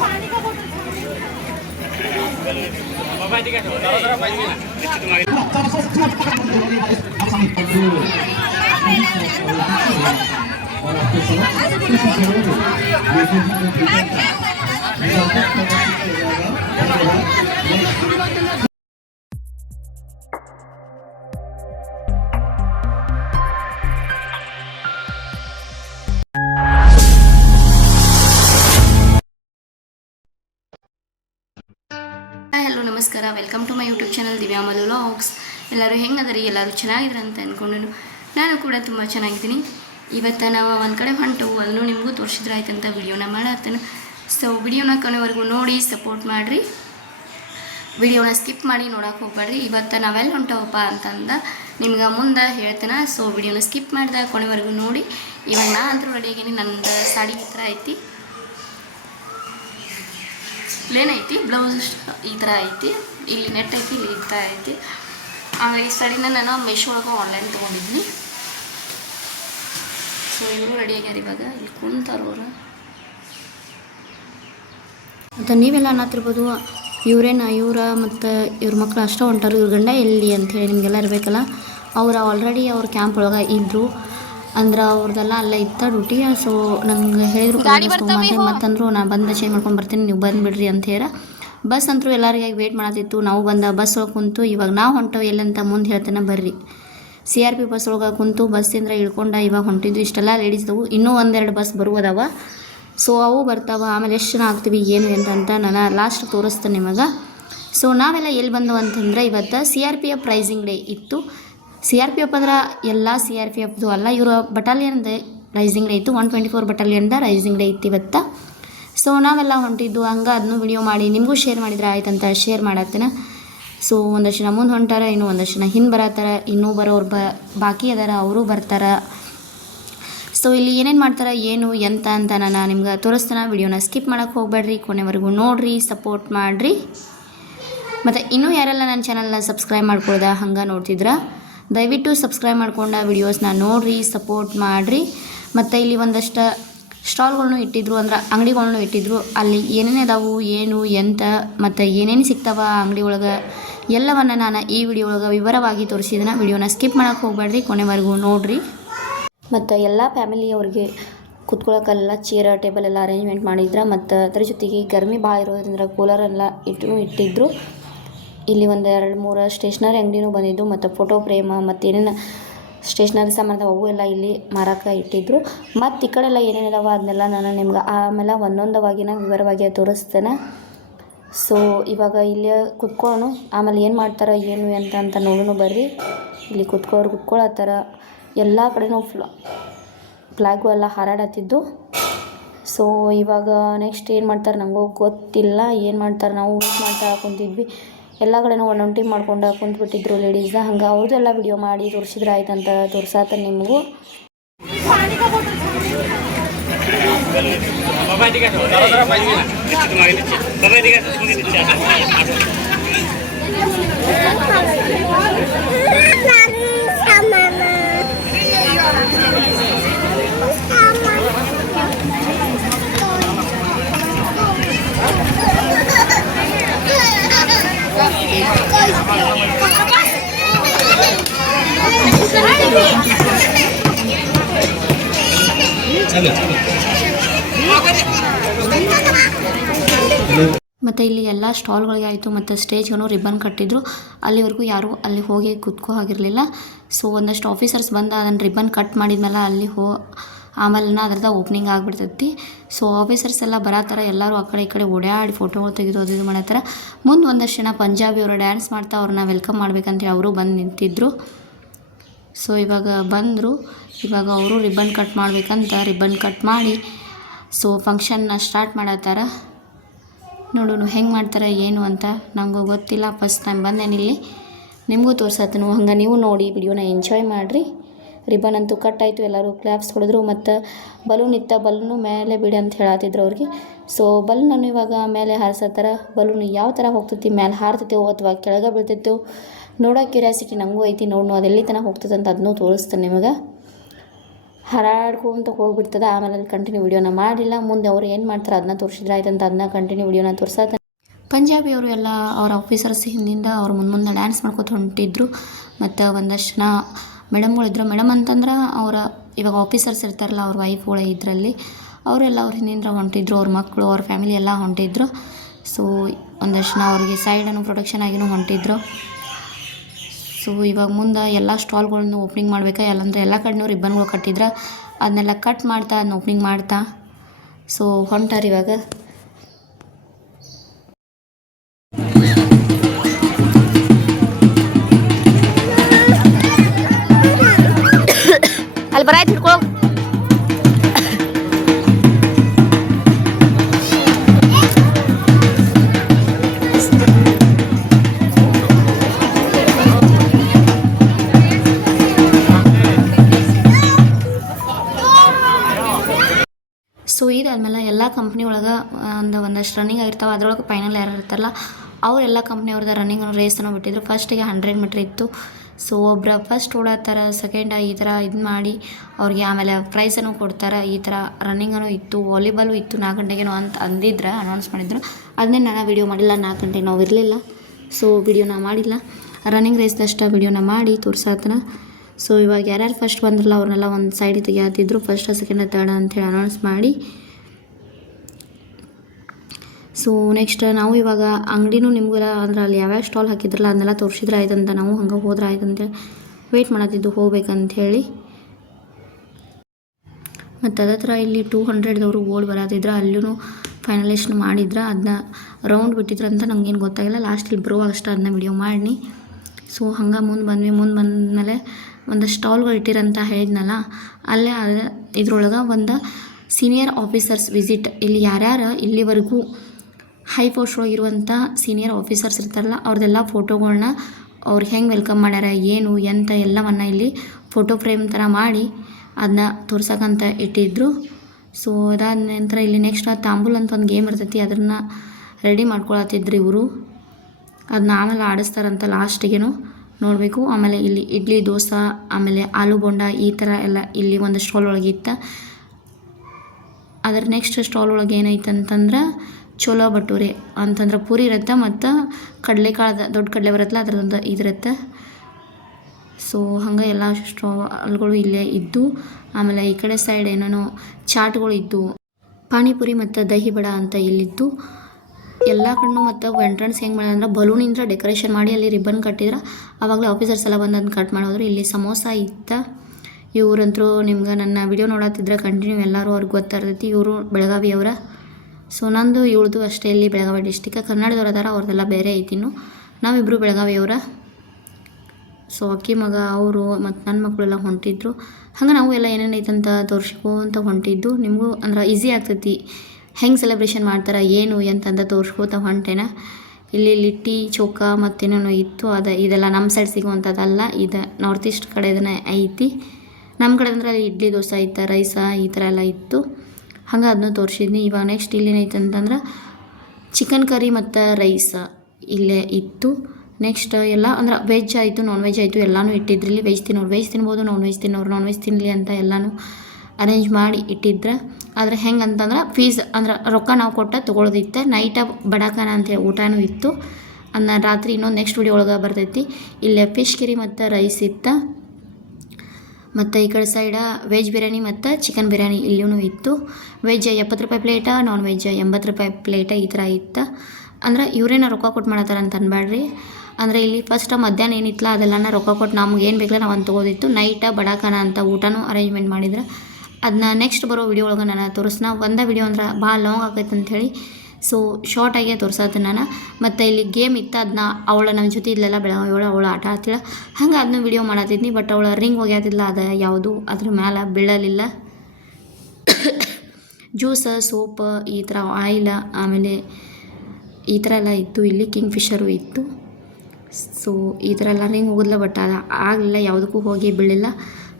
Hello ನಮಸ್ಕಾರ, welcome to my YouTube channel Divya Malu vlogs. ಎಲ್ಲರೂ ಹೆಂಗದರಿ? ಎಲ್ಲರೂ ಚೆನ್ನಾಗಿದ್ರೆ ಅಂತ ಅಂದ್ಕೊಂಡು ನಾನು ಕೂಡ ತುಂಬ ಚೆನ್ನಾಗಿದ್ದೀನಿ. ಇವತ್ತು ನಾವು ಒಂದು ಕಡೆ ಹೊಂಟು ಅದನ್ನು ನಿಮಗೂ ತೋರಿಸಿದ್ರೆ ಆಯ್ತಂತ ವಿಡಿಯೋನ ಮಾಡತ್ತೇನೆ. ಸೊ ವಿಡಿಯೋನ ಕೊನೆವರೆಗೂ ನೋಡಿ ಸಪೋರ್ಟ್ ಮಾಡಿರಿ. ವಿಡಿಯೋನ ಸ್ಕಿಪ್ ಮಾಡಿ ನೋಡೋಕೆ ಹೋಗ್ಬೇಡ್ರಿ. ಇವತ್ತು ನಾವೆಲ್ಲ ಹೊಂಟವಪ್ಪ ಅಂತಂದ ನಿಮ್ಗೆ ಮುಂದೆ ಹೇಳ್ತೇನೆ. ಸೊ ವಿಡಿಯೋನ ಸ್ಕಿಪ್ ಮಾಡಿದಾಗ ಕೊನೆವರೆಗೂ ನೋಡಿ. ಇವಾಗ ನಾ ಅಂತೂ ರೆಡಿ ಆಗೀನಿ. ನಂದು ಸಾಡಿ ಈ ಥರ ಐತಿ, ಪ್ಲೇನ್ ಐತಿ, ಬ್ಲೌಸ್ ಈ ಥರ ಐತಿ, ಇಲ್ಲಿ ನೆಟ್ ಐತಿ, ಇಲ್ಲಿ ಈ ಥರ ಐತಿ. ಈ ಸಾಡಿನ ನಾನು ಮೆಶೋ ಒಳಗೆ ಆನ್ಲೈನ್ ತೊಗೊಂಡಿದ್ದೀನಿ. ಸೊ ಇವರು ರೆಡಿ ಆಗ್ಯಾರ. ಇವಾಗ ಇಲ್ಲಿ ಕುಂತಾರವ್ರು. ಮತ್ತು ನೀವೆಲ್ಲ ಅನ್ನತ್ತಿರ್ಬೋದು, ಇವರ ಮತ್ತು ಇವ್ರ ಮಕ್ಕಳು ಅಷ್ಟೇ ಹೊಂಟಾರು, ಇವ್ರ ಗಂಡ ಎಲ್ಲಿ ಅಂಥೇಳಿ ನಿಮಗೆಲ್ಲ ಇರಬೇಕಲ್ಲ. ಆಲ್ರೆಡಿ ಅವ್ರ ಕ್ಯಾಂಪ್ ಒಳಗೆ ಇದ್ದರು ಅಂದ್ರೆ ಅವ್ರದ್ದೆಲ್ಲ ಅಲ್ಲೇ ಇತ್ತ ಡ್ಯೂಟಿ. ಸೊ ನಂಗೆ ಹೇಳಿದ್ರು ಮತ್ತಂದ್ರು ನಾ ಬಂದು ಚೇಂಜ್ ಮಾಡ್ಕೊಂಡು ಬರ್ತೀನಿ, ನೀವು ಬಂದುಬಿಡ್ರಿ ಅಂತ ಹೇಳಿ. ಬಸ್ ಅಂತೂ ಎಲ್ಲರಿಗೆ ವೇಟ್ ಮಾಡತ್ತಿತ್ತು. ನಾವು ಬಂದ ಬಸ್ ಒಳಗೆ ಕುಂತು ಇವಾಗ ನಾವು ಹೊಂಟವು ಎಲ್ಲಂತ ಮುಂದೆ ಹೇಳ್ತೇನೆ ಬರ್ರಿ. CRP ಬಸ್ ಒಳಗೆ ಕುಂತು ಬಸ್ಸಿಂದ ಇಳ್ಕೊಂಡು ಇವಾಗ ಹೊಂಟಿದ್ವಿ. ಇಷ್ಟೆಲ್ಲ ಲೇಡೀಸ್ದವು. ಇನ್ನೂ ಒಂದೆರಡು ಬಸ್ ಬರುವುದವ. ಸೊ ಅವು ಬರ್ತಾವೆ. ಆಮೇಲೆ ಎಷ್ಟು ಜನ ಆಗ್ತೀವಿ ಏನು ಅಂತ ನಾನು ಲಾಸ್ಟ್ ತೋರಿಸ್ತೇನೆ ನಿಮಗೆ. ಸೊ ನಾವೆಲ್ಲ ಎಲ್ಲಿ ಬಂದವು ಅಂತಂದ್ರೆ ಇವತ್ತು CRPF ರೈಸಿಂಗ್ ಡೇ ಇತ್ತು. CRPF ಅಂದ್ರೆ ಎಲ್ಲ CRPFದು ಅಲ್ಲ, ಇವರು ಬಟಾಲಿಯನ್ದು ರೈಸಿಂಗ್ ಡೇ ಇತ್ತು. 124 ಬಟಾಲಿಯನ್ದ ರೈಸಿಂಗ್ ಡೇ ಇತ್ತು ಇವತ್ತು. ಸೊ ನಾವೆಲ್ಲ ಹೊಂಟಿದ್ದು ಹಂಗೆ ಅದನ್ನು ವಿಡಿಯೋ ಮಾಡಿ ನಿಮಗೂ ಶೇರ್ ಮಾಡಿದ್ರೆ ಆಯ್ತಂತ ಶೇರ್ ಮಾಡತ್ತೇನೆ. ಸೊ ಒಂದಷ್ಟು ಜನ ಮುಂದೆ ಹೊಂಟಾರ, ಇನ್ನೂ ಒಂದಷ್ಟು ಜನ ಹಿಂದೆ ಬರತ್ತಾರ, ಇನ್ನೂ ಬರೋರು ಬಾಕಿ ಅದಾರ, ಅವರು ಬರ್ತಾರೆ. ಸೊ ಇಲ್ಲಿ ಏನೇನು ಮಾಡ್ತಾರೆ ಏನು ಎಂತ ಅಂತ ನಾನು ನಿಮ್ಗೆ ತೋರಿಸ್ತೇನೆ. ವಿಡಿಯೋನ ಸ್ಕಿಪ್ ಮಾಡೋಕ್ಕೆ ಹೋಗ್ಬೇಡ್ರಿ, ಕೊನೆವರೆಗೂ ನೋಡಿರಿ, ಸಪೋರ್ಟ್ ಮಾಡಿರಿ. ಮತ್ತು ಇನ್ನೂ ಯಾರೆಲ್ಲ ನನ್ನ ಚಾನಲ್ನ ಸಬ್ಸ್ಕ್ರೈಬ್ ಮಾಡ್ಕೊಳ್ದ ಹಂಗೆ ನೋಡ್ತಿದ್ರೆ ದಯವಿಟ್ಟು ಸಬ್ಸ್ಕ್ರೈಬ್ ಮಾಡ್ಕೊಂಡ ವಿಡಿಯೋಸ್ನ ನೋಡಿರಿ, ಸಪೋರ್ಟ್ ಮಾಡಿರಿ. ಮತ್ತು ಇಲ್ಲಿ ಒಂದಷ್ಟು ಸ್ಟಾಲ್ಗಳ್ನು ಇಟ್ಟಿದ್ರು, ಅಂದ್ರೆ ಅಂಗಡಿಗಳ್ನು ಇಟ್ಟಿದ್ರು. ಅಲ್ಲಿ ಏನೇನು ಅದಾವು ಏನು ಎಂತ ಮತ್ತು ಏನೇನು ಸಿಗ್ತಾವ ಅಂಗಡಿ ಒಳಗೆ ಎಲ್ಲವನ್ನು ನಾನು ಈ ವಿಡಿಯೋ ಒಳಗೆ ವಿವರವಾಗಿ ತೋರಿಸಿದ್ದೀನಿ. ವಿಡಿಯೋನ ಸ್ಕಿಪ್ ಮಾಡೋಕ್ಕೆ ಹೋಗ್ಬೇಡ್ರಿ, ಕೊನೆವರೆಗೂ ನೋಡಿರಿ. ಮತ್ತು ಎಲ್ಲ ಫ್ಯಾಮಿಲಿಯವ್ರಿಗೆ ಕುತ್ಕೊಳ್ಳೋಕ್ಕೆಲ್ಲ ಚೇರ್ ಟೇಬಲ್ ಎಲ್ಲ ಅರೇಂಜ್ಮೆಂಟ್ ಮಾಡಿದ್ರೆ. ಮತ್ತು ಅದ್ರ ಜೊತೆಗೆ ಗರ್ಮಿ ಭಾಳ ಇರೋದ್ರಿಂದ ಕೂಲರೆಲ್ಲ ಇಟ್ಟಿದ್ರು. ಇಲ್ಲಿ ಒಂದು 2-3 ಸ್ಟೇಷ್ನರಿ ಅಂಗಡಿನೂ ಬಂದಿದ್ದು. ಮತ್ತು ಫೋಟೋ ಫ್ರೇಮ್ ಮತ್ತು ಏನೇನು ಸ್ಟೇಷ್ನರಿ ಸಾಮಾನು ಅವು ಎಲ್ಲ ಇಲ್ಲಿ ಮಾರಕ್ಕೆ ಇಟ್ಟಿದ್ರು. ಮತ್ತು ಈ ಕಡೆ ಎಲ್ಲ ಏನೇನಿದಾವ ಅದನ್ನೆಲ್ಲ ನಾನು ನಿಮ್ಗೆ ಆಮೇಲೆ ಒಂದೊಂದವಾಗಿನ ವಿವರವಾಗಿ ತೋರಿಸ್ತೇನೆ. ಸೊ ಇವಾಗ ಇಲ್ಲಿ ಕುತ್ಕೊಳ್ಳೋಣ, ಆಮೇಲೆ ಏನು ಮಾಡ್ತಾರೆ ಏನು ಅಂತ ನೋಡೋಣ ಬರ್ರಿ. ಇಲ್ಲಿ ಕುತ್ಕೊಳ್ಳತ್ತಾರ. ಎಲ್ಲ ಕಡೆನೂ ಫ್ಲಾಗ್ಗಳೆಲ್ಲ ಹಾರಾಡತ್ತಿದ್ದು. ಸೊ ಇವಾಗ ನೆಕ್ಸ್ಟ್ ಏನು ಮಾಡ್ತಾರೆ ನನಗೂ ಗೊತ್ತಿಲ್ಲ, ಏನು ಮಾಡ್ತಾರೆ. ನಾವು ವೇಟ್ ಮಾಡ್ತಾ ಕುಂತಿದ್ವಿ. ಎಲ್ಲ ಕಡೆನೂ ಒಂದೊಂದು ಟೀಮ್ ಮಾಡ್ಕೊಂಡು ಕುಂತ್ಬಿಟ್ಟಿದ್ರು ಲೇಡೀಸ್ನ. ಹಂಗೆ ಅವ್ರದ್ದು ಎಲ್ಲ ವಿಡಿಯೋ ಮಾಡಿ ತೋರಿಸಿದ್ರೆ ಆಯ್ತಂತ ತೋರ್ಸಾತ ನಿಮಗೂ. ಮತ್ತು ಇಲ್ಲಿ ಎಲ್ಲ ಸ್ಟಾಲ್ಗಳಿಗೆ ಆಯಿತು. ಮತ್ತು ಸ್ಟೇಜ್ಗೂ ರಿಬ್ಬನ್ ಕಟ್ಟಿದ್ರು. ಅಲ್ಲಿವರೆಗೂ ಯಾರೂ ಅಲ್ಲಿ ಹೋಗಿ ಕುತ್ಕೋ ಆಗಿರಲಿಲ್ಲ. ಸೊ ಒಂದಷ್ಟು ಆಫೀಸರ್ಸ್ ಬಂದು ಅದನ್ನು ರಿಬ್ಬನ್ ಕಟ್ ಮಾಡಿದ್ಮೇಲೆ ಅಲ್ಲಿ ಆಮೇಲೆ ಅದ್ರದ್ದು ಓಪನಿಂಗ್ ಆಗಿಬಿಡ್ತೈತಿ. ಸೊ ಆಫೀಸರ್ಸ್ ಎಲ್ಲ ಬರತ್ತಾರ. ಎಲ್ಲರೂ ಆ ಕಡೆ ಈ ಕಡೆ ಓಡಾಡಿ ಫೋಟೋಗಳು ತೆಗೆದು ಅದು ಮಾಡತ್ತಾರ. ಮುಂದೆ ಒಂದಷ್ಟು ಜನ ಪಂಜಾಬಿಯವರು ಡ್ಯಾನ್ಸ್ ಮಾಡ್ತಾ ಅವ್ರನ್ನ ವೆಲ್ಕಮ್ ಮಾಡ್ಬೇಕಂತೇಳಿ ಅವರು ಬಂದು ನಿಂತಿದ್ರು. ಸೊ ಇವಾಗ ಬಂದರು. ಇವಾಗ ಅವರು ರಿಬ್ಬನ್ ಕಟ್ ಮಾಡ್ಬೇಕಂತ ರಿಬ್ಬನ್ ಕಟ್ ಮಾಡಿ ಸೊ ಫಂಕ್ಷನ್ನ ಸ್ಟಾರ್ಟ್ ಮಾಡತ್ತಾರ. ನೋಡೋಣ ಹೆಂಗೆ ಮಾಡ್ತಾರೆ ಏನು ಅಂತ. ನನಗೂ ಗೊತ್ತಿಲ್ಲ, ಫಸ್ಟ್ ಟೈಮ್ ಬಂದೇನಿಲ್ಲಿ. ನಿಮಗೂ ತೋರ್ಸತ್ತನು. ಹಂಗೆ ನೀವು ನೋಡಿ ವಿಡಿಯೋನ ಎಂಜಾಯ್ ಮಾಡಿರಿ. ರಿಬ್ಬನ್ ಅಂತೂ ಕಟ್ ಆಯಿತು. ಎಲ್ಲರೂ ಕ್ಲಾಪ್ಸ್ ಹೊಡೆದ್ರು. ಮತ್ತು ಬಲೂನ್ ಇತ್ತ, ಬಲೂನು ಮೇಲೆ ಬಿಡಿ ಅಂತ ಹೇಳತ್ತಿದ್ರು ಅವ್ರಿಗೆ. ಸೊ ಬಲೂನನ್ನು ಇವಾಗ ಮೇಲೆ ಹಾರಿಸತ್ತಾರ. ಬಲೂನ್ ಯಾವ ಥರ ಹೋಗ್ತೈತಿ, ಮೇಲೆ ಹಾರ್ತೈತೋ ಅಥವಾ ಕೆಳಗೆ ಬೀಳ್ತೈತೋ ನೋಡೋ ಕ್ಯೂರಿಯಾಸಿಟಿ ನನಗೂ ಐತಿ. ನೋಡೋಣ ಅದೆಲ್ಲಿ ತನಕ ಹೋಗ್ತದೆ ಅಂತ ಅದನ್ನೂ ತೋರಿಸ್ತೇನೆ ನಿಮಗೆ. ಹಾರಾಡ್ಕೊಂತ ಹೋಗ್ಬಿಡ್ತದೆ. ಆಮೇಲೆ ಅಲ್ಲಿ ಕಂಟಿನ್ಯೂ ವಿಡಿಯೋನ ಮಾಡಿಲ್ಲ. ಮುಂದೆ ಅವ್ರು ಏನು ಮಾಡ್ತಾರೆ ಅದನ್ನ ತೋರಿಸಿದ್ರೆ ಆಯ್ತಂತ ಅದನ್ನ ಕಂಟಿನ್ಯೂ ವಿಡಿಯೋನ ತೋರಿಸತ್ತೆ. ಪಂಜಾಬಿಯವರು ಎಲ್ಲ ಅವ್ರ ಆಫೀಸರ್ಸ್ ಹಿಂದಿಂದ ಅವ್ರು ಮುಂದೆ ಡ್ಯಾನ್ಸ್ ಮಾಡ್ಕೊತ ಹೊಂಟಿದ್ರು. ಮತ್ತು ಒಂದಷ್ಟು ಜನ ಮೇಡಮ್ಗಳಿದ್ರು. ಮೇಡಮ್ ಅಂತಂದ್ರೆ ಅವರ ಇವಾಗ ಆಫೀಸರ್ಸ್ ಇರ್ತಾರಲ್ಲ ಅವ್ರ ವೈಫ್ಗಳು ಇದರಲ್ಲಿ ಅವರೆಲ್ಲ ಅವ್ರ ಹಿಂದಿಂದ ಹೊಂಟಿದ್ರು. ಅವ್ರ ಮಕ್ಕಳು ಅವ್ರ ಫ್ಯಾಮಿಲಿ ಎಲ್ಲ ಹೊಂಟಿದ್ರು. ಸೊ ಒಂದಷ್ಟು ಜನ ಅವ್ರಿಗೆ ಸೈಡನ್ನು ಪ್ರೊಟೆಕ್ಷನ್ ಆಗಿನೂ ಹೊಂಟಿದ್ರು. ಸೊ ಇವಾಗ ಮುಂದೆ ಎಲ್ಲ ಸ್ಟಾಲ್ಗಳನ್ನು ಓಪನಿಂಗ್ ಮಾಡ್ಬೇಕಾ, ಎಲ್ಲಂದ್ರೆ ಎಲ್ಲ ಕಡೆನೂ ರಿಬ್ಬನ್ಗಳು ಕಟ್ಟಿದ್ರೆ ಅದನ್ನೆಲ್ಲ ಕಟ್ ಮಾಡ್ತಾ ಅದನ್ನ ಓಪನಿಂಗ್ ಮಾಡ್ತಾ ಸೊ ಹೊಂಟಾರ ಇವಾಗ. ಅಲ್ಲಿ ಬರಾಯ್ತು ಹಿಡ್ಕೊ. ಸೊ ಇದಾದ್ಮೇಲೆ ಎಲ್ಲ ಕಂಪ್ನಿ ಒಳಗೆ ಒಂದಷ್ಟು ರನ್ನಿಂಗ್ ಆಗಿರ್ತಾವೆ. ಅದ್ರೊಳಗೆ ಫೈನಲ್ ಯಾರು ಇರ್ತಾರಲ್ಲ ಅವರೆಲ್ಲ ಕಂಪ್ನಿಯವ್ರದ್ದು ರನ್ನಿಂಗ್ ರೇಸನ್ನು ಬಿಟ್ಟಿದ್ರು. ಫಸ್ಟಿಗೆ 100 ಮೀಟ್ರ್ ಇತ್ತು. ಸೊ ಒಬ್ಬರು ಫಸ್ಟ್ ಓಡಾಡ್ತಾರ, ಸೆಕೆಂಡ್ ಈ ಥರ ಇದು ಮಾಡಿ ಅವ್ರಿಗೆ ಆಮೇಲೆ ಪ್ರೈಸನ್ನು ಕೊಡ್ತಾರೆ. ಈ ಥರ ರನ್ನಿಂಗನು ಇತ್ತು, ವಾಲಿಬಾಲು ಇತ್ತು. 4 ಗಂಟೆಗೇನೋ ಅಂತ ಅಂದಿದ್ರೆ ಅನೌನ್ಸ್ ಮಾಡಿದ್ರು. ಅದನ್ನೇ ನಾನು ವೀಡಿಯೋ ಮಾಡಿಲ್ಲ, 4 ಗಂಟೆಗೆ ನಾವು ಇರಲಿಲ್ಲ. ಸೊ ವೀಡಿಯೋನ ಮಾಡಿಲ್ಲ, ರನ್ನಿಂಗ್ ರೇಸ್ದಷ್ಟು ವೀಡಿಯೋನ ಮಾಡಿ ತೋರ್ಸತ್ತನ. ಸೊ ಇವಾಗ ಯಾರ್ಯಾರು ಫಸ್ಟ್ ಬಂದ್ರಲ್ಲ ಅವ್ರನ್ನೆಲ್ಲ ಒಂದು ಸೈಡಿಗೆ ತೆಗಿಯಾತಿದ್ರು. ಫಸ್ಟ್ ಸೆಕೆಂಡ್ ತರ್ಡ್ ಅಂಥೇಳಿ ಅನೌನ್ಸ್ ಮಾಡಿ. ಸೊ ನೆಕ್ಸ್ಟ್ ನಾವು ಇವಾಗ ಅಂಗಡಿನೂ ನಿಮಗೆಲ್ಲ ಅಂದ್ರೆ ಅಲ್ಲಿ ಯಾವ್ಯಾವ ಸ್ಟಾಲ್ ಹಾಕಿದ್ರಲ್ಲ ಅದನ್ನೆಲ್ಲ ತೋರಿಸಿದ್ರೆ ಆಯ್ತಂತ ನಾವು ಹಂಗೆ ಹೋದ್ರೆ ಆಯ್ತಂತೇಳಿ ವೆಯ್ಟ್ ಮಾಡತ್ತಿದ್ದು ಹೋಗ್ಬೇಕಂಥೇಳಿ. ಮತ್ತು ಅದೇ ಥರ ಇಲ್ಲಿ 200ದವರು ಓಡ್ ಬರತ್ತಿದ್ರು. ಅಲ್ಲೂ ಫೈನಲಿಸ್ಟ್ ಮಾಡಿದ್ರೆ ಅದನ್ನ ರೌಂಡ್ ಬಿಟ್ಟಿದ್ರು ಅಂತ ನಂಗೇನು ಗೊತ್ತಾಗಿಲ್ಲ. ಲಾಸ್ಟಲ್ಲಿ ಬರೋ ಅಷ್ಟು ಅದನ್ನ ವಿಡಿಯೋ ಮಾಡಿ. ಸೊ ಹಂಗೆ ಮುಂದೆ ಬಂದಮೇಲೆ ಒಂದು ಸ್ಟಾಲ್ಗಳು ಇಟ್ಟಿರಂತ ಹೇಳಿದ್ನಲ್ಲ, ಅಲ್ಲೇ ಇದ್ರೊಳಗೆ ಒಂದು ಸೀನಿಯರ್ ಆಫೀಸರ್ಸ್ ವಿಸಿಟ್. ಇಲ್ಲಿ ಯಾರ್ಯಾರು ಇಲ್ಲಿವರೆಗೂ ಹೈ ಪೋಸ್ಟ್ ಒಳಗಿರುವಂಥ ಸೀನಿಯರ್ ಆಫೀಸರ್ಸ್ ಇರ್ತಾರಲ್ಲ ಅವ್ರದ್ದೆಲ್ಲ ಫೋಟೋಗಳನ್ನ ಅವ್ರಿಗೆ ಹೆಂಗೆ ವೆಲ್ಕಮ್ ಮಾಡ್ಯಾರ ಏನು ಎಂತ ಎಲ್ಲವನ್ನು ಇಲ್ಲಿ ಫೋಟೋ ಫ್ರೇಮ್ ಥರ ಮಾಡಿ ಅದನ್ನ ತೋರ್ಸಕ್ಕಂತ ಇಟ್ಟಿದ್ರು. ಸೊ ಅದಾದ ನಂತರ ಇಲ್ಲಿ ನೆಕ್ಸ್ಟ್ ತಾಂಬೂಲ್ ಅಂತ ಒಂದು ಗೇಮ್ ಇರ್ತೈತಿ, ಅದನ್ನು ರೆಡಿ ಮಾಡ್ಕೊಳತ್ತಿದ್ರು ಇವರು. ಅದನ್ನ ಆಮೇಲೆ ಆಡಿಸ್ತಾರಂತ ಲಾಸ್ಟಿಗೇನು ನೋಡಬೇಕು. ಆಮೇಲೆ ಇಲ್ಲಿ ಇಡ್ಲಿ ದೋಸೆ ಆಮೇಲೆ ಆಲೂ ಬೋಂಡ ಈ ಥರ ಎಲ್ಲ ಇಲ್ಲಿ ಒಂದು ಸ್ಟಾಲ್ ಒಳಗೆ ಇತ್ತು. ಅದರ ನೆಕ್ಸ್ಟ್ ಸ್ಟಾಲ್ ಒಳಗೆ ಏನೈತೆ ಅಂತಂದ್ರೆ ಚೋಲೋ ಭಟೂರೆ ಅಂತಂದ್ರೆ ಪೂರಿ ಇರುತ್ತೆ ಮತ್ತು ಕಡಲೆಕಾಳು ದೊಡ್ಡ ಕಡಲೆ ಬರುತ್ತಲ್ಲ ಅದರದೊಂದು ಇದಿರುತ್ತೆ. ಸೊ ಹಂಗೆ ಎಲ್ಲ ಸ್ಟಾಲ್ಗಳು ಇಲ್ಲೇ ಇದ್ದು. ಆಮೇಲೆ ಈ ಕಡೆ ಸೈಡ್ ಏನೇನೋ ಚಾಟ್ಗಳು ಇದ್ದು, ಪಾನಿಪುರಿ ಮತ್ತು ದಹಿ ಬಡ ಅಂತ ಇಲ್ಲಿದ್ದು ಎಲ್ಲ ಕಣ್ಣು. ಮತ್ತು ಎಂಟ್ರೆನ್ಸ್ ಹೆಂಗೆ ಮಾಡೋದಂದ್ರೆ ಬಲೂನಿಂದ ಡೆಕೋರೇಷನ್ ಮಾಡಿ ಅಲ್ಲಿ ರಿಬ್ಬನ್ ಕಟ್ಟಿದ್ರೆ ಆವಾಗಲೇ ಆಫೀಸರ್ಸ್ ಎಲ್ಲ ಬಂದು ಅದನ್ನ ಕಟ್ ಮಾಡೋದ್ರು. ಇಲ್ಲಿ ಸಮೋಸ ಇತ್ತು. ಇವ್ರಂತರೂ ನಿಮ್ಗೆ ನನ್ನ ವಿಡಿಯೋ ನೋಡತ್ತಿದ್ರೆ ಕಂಟಿನ್ಯೂ ಎಲ್ಲರೂ ಅವ್ರಿಗೆ ಗೊತ್ತಿರ್ತೈತಿ. ಇವರು ಬೆಳಗಾವಿಯವರ. ಸೊ ನಂದು ಇವಳ್ದು ಅಷ್ಟೇ ಇಲ್ಲಿ ಬೆಳಗಾವಿ ಡಿಸ್ಟಿಕ್. ಕನ್ನಡದವ್ರು ಅದಾರ, ಅವ್ರದ್ದೆಲ್ಲ ಬೇರೆ ಐತಿನ್ನು. ನಾವಿಬ್ಬರು ಬೆಳಗಾವಿಯವರ. ಸೊ ಅಕ್ಕಿ ಮಗ ಅವರು ಮತ್ತು ನನ್ನ ಮಕ್ಕಳೆಲ್ಲ ಹೊಂಟಿದ್ರು. ಹಂಗೆ ನಾವು ಎಲ್ಲ ಏನೇನೈತಂತ ತೋರಿಸ್ಕೊಂತ ಹೊಂಟಿದ್ದು. ನಿಮಗೂ ಅಂದ್ರೆ ಈಸಿ ಆಗ್ತೈತಿ ಹೆಂಗೆ ಸೆಲೆಬ್ರೇಷನ್ ಮಾಡ್ತಾರೆ ಏನು ಎಂತಂತ ತೋರಿಸ್ಕೋತ ಹೊಂಟೇನ. ಇಲ್ಲಿ ಲಿಟ್ಟಿ ಚೌಕ ಮತ್ತೇನೇನೋ ಇತ್ತು. ಇದೆಲ್ಲ ನಮ್ಮ ಸೈಡ್ ಸಿಗುವಂಥದ್ದಲ್ಲ, ಇದು ನಾರ್ತ್ ಈಸ್ಟ್ ಕಡೆ ಇದನ್ನ ಐತಿ. ನಮ್ಮ ಕಡೆ ಅಂದ್ರೆ ಇಡ್ಲಿ ದೋಸೆ ಇತ್ತು, ರೈಸ ಈ ಥರ ಎಲ್ಲ ಇತ್ತು. ಹಂಗೆ ಅದನ್ನ ತೋರಿಸಿದ್ನಿ. ಇವಾಗ ನೆಕ್ಸ್ಟ್ ಇಲ್ಲೇನೈತೆ ಅಂತಂದ್ರೆ ಚಿಕನ್ ಕರಿ ಮತ್ತು ರೈಸ್ ಇಲ್ಲೇ ಇತ್ತು. ನೆಕ್ಸ್ಟ್ ಎಲ್ಲ ಅಂದ್ರೆ ವೆಜ್ ಆಯಿತು, ನಾನ್ ವೆಜ್ ಆಯಿತು, ಎಲ್ಲನೂ ಇಟ್ಟಿದ್ರಲ್ಲಿ. ವೆಜ್ ತಿನ್ನೋರು ವೆಜ್ ತಿನ್ಬೋದು, ನಾನ್ ವೆಜ್ ತಿನ್ನೋರು ನಾನ್ ವೆಜ್ ತಿನ್ನಲಿ ಅಂತ ಎಲ್ಲನೂ ಅರೇಂಜ್ ಮಾಡಿ ಇಟ್ಟಿದ್ರೆ. ಆದರೆ ಹೆಂಗೆ ಅಂತಂದ್ರೆ ಫೀಸ್ ಅಂದ್ರೆ ರೊಕ್ಕ ನಾವು ಕೊಟ್ಟ ತೊಗೊಳೋದಿತ್ತು. ನೈಟ ಬಡಾಕನ ಅಂತೇಳಿ ಊಟನೂ ಇತ್ತು. ಅದನ್ನ ರಾತ್ರಿ ಇನ್ನೊಂದು ನೆಕ್ಸ್ಟ್ ವಿಡಿಯೋ ಒಳಗೆ ಬರ್ತೈತಿ. ಇಲ್ಲೇ ಫಿಶ್ ಕರಿ ಮತ್ತು ರೈಸ್ ಇತ್ತು. ಮತ್ತು ಈ ಕಡೆ ಸೈಡ ವೆಜ್ ಬಿರಿಯಾನಿ ಮತ್ತು ಚಿಕನ್ ಬಿರಿಯಾನಿ ಇಲ್ಲೂ ಇತ್ತು. ವೆಜ್ 70 ರೂಪಾಯಿ ಪ್ಲೇಟ, ನಾನ್ ವೆಜ್ 80 ರೂಪಾಯಿ ಪ್ಲೇಟ ಈ ಥರ ಇತ್ತು. ಅಂದ್ರೆ ಇವರೇನ ರೊಕ್ಕ ಕೊಟ್ಟು ಮಾಡತ್ತಾರ ಅಂತ ಅನ್ಬೇಡ್ರಿ. ಅಂದರೆ ಇಲ್ಲಿ ಫಸ್ಟ್ ಮಧ್ಯಾಹ್ನ ಏನಿತ್ತಲ್ಲ ಅದೆಲ್ಲನ ರೊಕ್ಕ ಕೊಟ್ಟು ನಮ್ಗೆ ಏನು ಬೇಕಲ್ಲ ನಾವು ಅಂತ ತೊಗೋದಿತ್ತು. ನೈಟ ಬಡಾಕನ ಅಂತ ಊಟನೂ ಅರೇಂಜ್ಮೆಂಟ್ ಮಾಡಿದ್ರೆ ಅದನ್ನ ನೆಕ್ಸ್ಟ್ ಬರೋ ವಿಡಿಯೋ ಒಳಗೆ ನಾನು ತೋರಿಸ್ನ. ಒಂದೇ ವಿಡಿಯೋ ಅಂದ್ರೆ ಭಾಳ ಲಾಂಗ್ ಆಗೈತೆ ಅಂಥೇಳಿ ಸೊ ಶಾರ್ಟಾಗೆ ತೋರ್ಸತ್ತೆ ನಾನು. ಮತ್ತು ಇಲ್ಲಿ ಗೇಮ್ ಇತ್ತು, ಅದನ್ನ ಅವಳ ನಮ್ಮ ಜೊತೆ ಇಲ್ಲೆಲ್ಲ ಬೆಳಗಾವಿ ಅವಳು ಆಟ ಆಡ್ತಿಲ್ಲ. ಹಂಗೆ ಅದನ್ನ ವಿಡಿಯೋ ಮಾಡತ್ತಿದ್ನಿ. ಬಟ್ ಅವಳ ರಿಂಗ್ ಹೋಗ್ಯಾತಿಲ್ಲ, ಅದು ಯಾವುದು ಅದ್ರ ಮೇಲೆ ಬೀಳಲಿಲ್ಲ. ಜ್ಯೂಸ ಸೋಪ್ ಈ ಥರ ಆಯಿಲ್ ಆಮೇಲೆ ಈ ಥರ ಎಲ್ಲ ಇತ್ತು. ಇಲ್ಲಿ ಕಿಂಗ್ ಫಿಶರು ಇತ್ತು. ಸೊ ಈ ಥರ ಎಲ್ಲ ರಿಂಗ್ ಹೋಗಿಲ್ಲ, ಬಟ್ ಅದು ಆಗಲಿಲ್ಲ, ಯಾವುದಕ್ಕೂ ಹೋಗಿ ಬೀಳಿಲ್ಲ.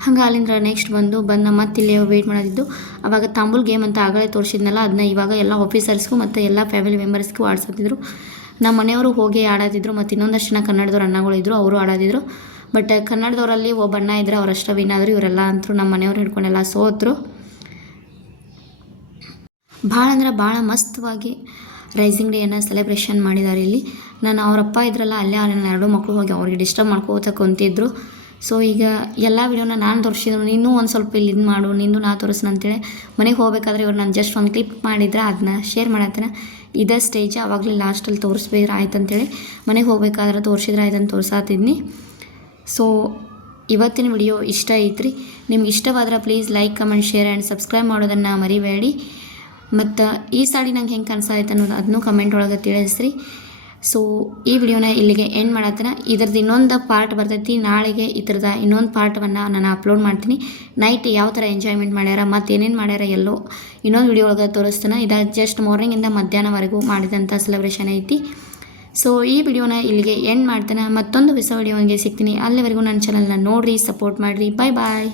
ಹಂಗೆ ಅಲ್ಲಿಂದ ನೆಕ್ಸ್ಟ್ ಬಂದು ಮತ್ತೆ ಇಲ್ಲಿ ವೆಯ್ಟ್ ಮಾಡೋದಿದ್ದು. ಆವಾಗ ತಾಂಬೂಲ್ ಗೇಮ್ ಅಂತ ಆಗಲೇ ತೋರಿಸಿದ್ನಲ್ಲ, ಅದನ್ನ ಇವಾಗ ಎಲ್ಲ ಆಫೀಸರ್ಸ್ಗೂ ಮತ್ತು ಎಲ್ಲ ಫ್ಯಾಮಿಲಿ ಮೆಂಬರ್ಸ್ಗೂ ಆಡ್ಸತ್ತಿದ್ರು. ನಮ್ಮ ಮನೆಯವರು ಹೋಗಿ ಆಡೋದಿದ್ರು. ಮತ್ತು ಇನ್ನೊಂದಷ್ಟು ಜನ ಕನ್ನಡದವ್ರು ಅಣ್ಣಗಳಿದ್ರು, ಅವರು ಆಡೋದಿದ್ರು. ಬಟ್ ಕನ್ನಡದವರಲ್ಲಿ ಒಬ್ಬ ಇದ್ದರೆ ಅವರಷ್ಟು ವಿನ್ ಆದರು. ಇವರೆಲ್ಲ ಅಂತೂ ನಮ್ಮ ಮನೆಯವ್ರು ಹಿಡ್ಕೊಂಡೆಲ್ಲ ಸೋತರು. ಭಾಳ ಅಂದ್ರೆ ಭಾಳ ಮಸ್ತವಾಗಿ ರೈಸಿಂಗ್ ಡೇಯನ್ನು ಸೆಲೆಬ್ರೇಷನ್ ಮಾಡಿದ್ದಾರೆ ಇಲ್ಲಿ. ನಾನು ಅವರಪ್ಪ ಇದ್ರಲ್ಲ ಅಲ್ಲೇ ನನ್ನ 2 ಮಕ್ಕಳು ಹೋಗಿ ಅವ್ರಿಗೆ ಡಿಸ್ಟರ್ಬ್ ಮಾಡ್ಕೋತ ಕುಂತಿದ್ರು. ಸೊ ಈಗ ಎಲ್ಲ ವಿಡಿಯೋನ ನಾನು ತೋರಿಸಿದ್ರು, ನೀನು ಒಂದು ಸ್ವಲ್ಪ ಇಲ್ಲಿ ಇದು ಮಾಡು, ನಿಂದು ನಾ ತೋರಿಸ್ನ ಅಂತೇಳಿ ಮನೆಗೆ ಹೋಗ್ಬೇಕಾದ್ರೆ ಇವ್ರು ನಾನು ಜಸ್ಟ್ ಒಂದು ಕ್ಲಿಪ್ ಮಾಡಿದ್ರೆ ಅದನ್ನ ಶೇರ್ ಮಾಡತ್ತೇನೆ. ಇದೇ ಸ್ಟೇಜ್ ಆವಾಗಲೇ ಲಾಸ್ಟಲ್ಲಿ ತೋರಿಸ್ಬೇಡ್ರೆ ಆಯ್ತು ಅಂತೇಳಿ ಮನೆಗೆ ಹೋಗ್ಬೇಕಾದ್ರೆ ತೋರಿಸಿದ್ರೆ ಆಯ್ತಂತ ತೋರಿಸಾತಿದ್ನಿ. ಸೊ ಇವತ್ತಿನ ವಿಡಿಯೋ ಇಷ್ಟ ಐತ್ರಿ. ನಿಮ್ಗೆ ಇಷ್ಟವಾದ್ರೆ please like, comment, share and subscribe ಮಾಡೋದನ್ನು ಮರಿಬೇಡಿ. ಮತ್ತು ಈ ಸಾಡಿ ನಂಗೆ ಹೆಂಗೆ ಕಾಣಿಸಾಯ್ತು ಅನ್ನೋದು ಅದನ್ನೂ ಕಮೆಂಟ್ ಒಳಗೆ ತಿಳಿಸ್ರಿ. ಸೊ ಈ ವಿಡಿಯೋನ ಇಲ್ಲಿಗೆ ಎಂಡ್ ಮಾಡತ್ತೇನೆ. ಇದ್ರದ್ದು ಇನ್ನೊಂದು ಪಾರ್ಟ್ ಬರ್ತೈತಿ ನಾಳೆಗೆ. ಇದ್ರದ ಇನ್ನೊಂದು ಪಾರ್ಟನ್ನು ನಾನು ಅಪ್ಲೋಡ್ ಮಾಡ್ತೀನಿ. ನೈಟ್ ಯಾವ ಥರ ಎಂಜಾಯ್ಮೆಂಟ್ ಮಾಡ್ಯಾರ ಮತ್ತು ಏನೇನು ಮಾಡ್ಯಾರ ಎಲ್ಲೋ ಇನ್ನೊಂದು ವಿಡಿಯೋ ಒಳಗೆ ತೋರಿಸ್ತಾನೆ. ಇದು ಜಸ್ಟ್ ಮಾರ್ನಿಂಗಿಂದ ಮಧ್ಯಾಹ್ನವರೆಗೂ ಮಾಡಿದಂಥ ಸೆಲೆಬ್ರೇಷನ್ ಐತಿ. ಸೊ ಈ ವಿಡಿಯೋನ ಇಲ್ಲಿಗೆ ಎಂಡ್ ಮಾಡ್ತೇನೆ. ಮತ್ತೊಂದು ಹೊಸ ವಿಡಿಯೋಗೆ ಸಿಗ್ತೀನಿ. ಅಲ್ಲಿವರೆಗೂ ನನ್ನ ಚಾನಲ್ನ ನೋಡಿರಿ, ಸಪೋರ್ಟ್ ಮಾಡಿರಿ. ಬಾಯ್ ಬಾಯ್.